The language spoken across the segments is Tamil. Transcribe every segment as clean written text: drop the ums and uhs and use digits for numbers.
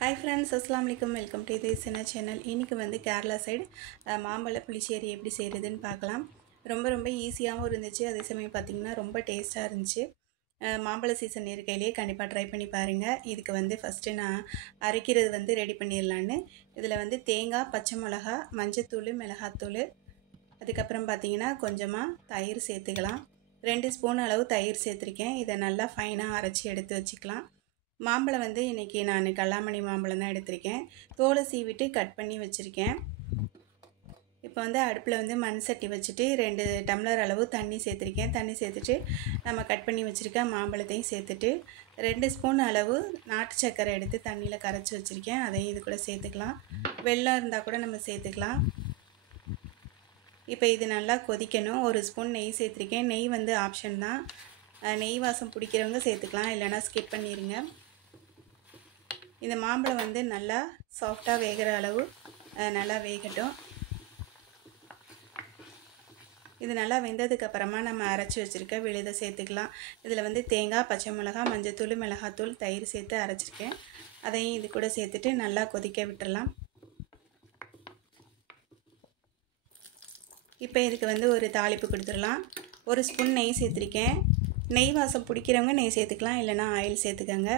Hi friends, Assalamu alaikum. Welcome to this channel. இன்னைக்கு வந்து கேரளா சைடு மாம்பழ புளிச்சேரி எப்படி செய்யறதுன்னு பார்க்கலாம். ரொம்ப ஈஸியாவும் இருந்துச்சு. அதே சமயம் பாத்தீங்கன்னா ரொம்ப டேஸ்டா இருந்துச்சு. மாம்பழ சீசன் இருக்கையிலே கண்டிப்பா ட்ரை பண்ணி பாருங்க. இதுக்கு வந்து ஃபர்ஸ்ட் நான் அரைக்கிறது வந்து ரெடி பண்ணிரலாம்னு இதுல வந்து தேங்காய், பச்சை மிளகாய், மஞ்சள், மிளகாய்த்தூள் அதுக்கு அப்புறம் பாத்தீங்கன்னா கொஞ்சமா தயிர் சேர்த்துக்கலாம். 2 ஸ்பூன் அளவு தயிர் சேர்த்திருக்கேன். இத நல்லா ஃபைனா அரைச்சு எடுத்து வச்சுக்கலாம். மாம்பழம் வந்து இன்றைக்கி நான் கல்லாமணி மாம்பழம் தான் எடுத்திருக்கேன். தோலை சீவிட்டு கட் பண்ணி வச்சுருக்கேன். இப்போ வந்து அடுப்பில் வந்து மண் சட்டி வச்சுட்டு 2 டம்ளர் அளவு தண்ணி சேர்த்துருக்கேன். தண்ணி சேர்த்துட்டு நம்ம கட் பண்ணி வச்சுருக்க மாம்பழத்தையும் சேர்த்துட்டு 2 ஸ்பூன் அளவு நாட்டு சர்க்கரை எடுத்து தண்ணியில் கரைச்சி வச்சுருக்கேன். அதையும் இது கூட சேர்த்துக்கலாம். வெல்லம் இருந்தால் கூட நம்ம சேர்த்துக்கலாம். இப்போ இது நல்லா கொதிக்கணும். 1 ஸ்பூன் நெய் சேர்த்துருக்கேன். நெய் வந்து ஆப்ஷன் தான். நெய் வாசம் பிடிக்கிறவங்க சேர்த்துக்கலாம், இல்லைனா ஸ்கிப் பண்ணிடுங்க. இந்த மாம்பழம் வந்து நல்லா சாஃப்டாக வேகிற அளவு நல்லா வேகட்டும். இது நல்லா வெந்ததுக்கு அப்புறமா நம்ம அரைச்சி வச்சுருக்க விழுதை சேர்த்துக்கலாம். இதில் வந்து தேங்காய், பச்சை மிளகாய், மஞ்சள், மிளகாத்தூள், தயிர் சேர்த்து அரைச்சிருக்கேன். அதையும் இது கூட சேர்த்துட்டு நல்லா கொதிக்க விட்டுடலாம். இப்போ இதுக்கு வந்து ஒரு தாளிப்பு கொடுத்துடலாம். 1 ஸ்பூன் நெய் சேர்த்துருக்கேன். நெய் வாசம் பிடிக்கிறவங்க நெய் சேர்த்துக்கலாம், இல்லைனா ஆயில் சேர்த்துக்கோங்க.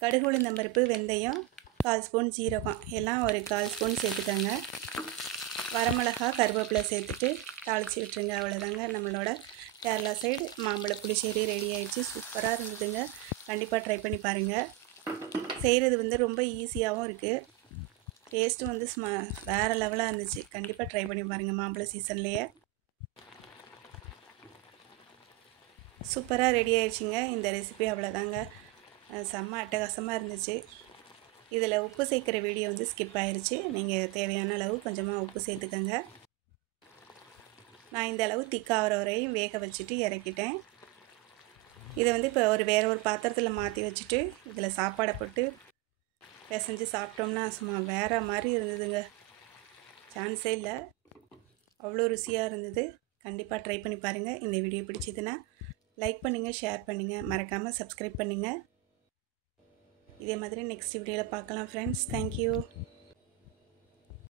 கடுகு, உளுந்தம்பருப்பு, வெந்தயம், 1/4 ஸ்பூன் ஜீரகம் எல்லாம் ஒரு 1/4 ஸ்பூன் சேர்த்துக்கோங்க. வரமிளகா, கருவேப்பிலை சேர்த்துட்டு தாளித்து விட்டுருங்க. அவ்வளோதாங்க, நம்மளோட கேரளா சைடு மாம்பழ புளிச்சேரி ரெடி ஆகிடுச்சு. சூப்பராக இருந்ததுங்க. கண்டிப்பாக ட்ரை பண்ணி பாருங்கள். செய்கிறது வந்து ரொம்ப ஈஸியாகவும் இருக்குது. டேஸ்ட்டும் வந்து வேறு லெவலாக இருந்துச்சு. கண்டிப்பாக ட்ரை பண்ணி பாருங்கள். மாம்பழ சீசன்லேயே சூப்பராக ரெடி ஆகிடுச்சிங்க இந்த ரெசிபி. அவ்வளோதாங்க, செம்ம அட்டகாசமாக இருந்துச்சு. இதில் உப்பு சேர்க்குற வீடியோ வந்து ஸ்கிப் ஆயிடுச்சு. நீங்கள் தேவையான அளவு கொஞ்சமாக உப்பு சேர்த்துக்கோங்க. நான் இந்த அளவு திக்காகிற வரையும் வேக வச்சுட்டு இறக்கிட்டேன். இதை வந்து இப்போ வேறு ஒரு பாத்திரத்தில் மாற்றி வச்சுட்டு இதில் சாப்பாடை போட்டு பிசைஞ்சு சாப்பிட்டோம்னா சும்மா வேறு மாதிரி இருந்ததுங்க. சான்ஸே இல்லை, அவ்வளோ ருசியாக இருந்தது. கண்டிப்பாக ட்ரை பண்ணி பாருங்கள். இந்த வீடியோ பிடிச்சதுன்னா லைக் பண்ணுங்கள், ஷேர் பண்ணுங்கள், மறக்காமல் சப்ஸ்கிரைப் பண்ணுங்கள். இதே மாதிரி நெக்ஸ்ட் வீடியோவில் பார்க்கலாம் ஃப்ரெண்ட்ஸ். தேங்க்யூ.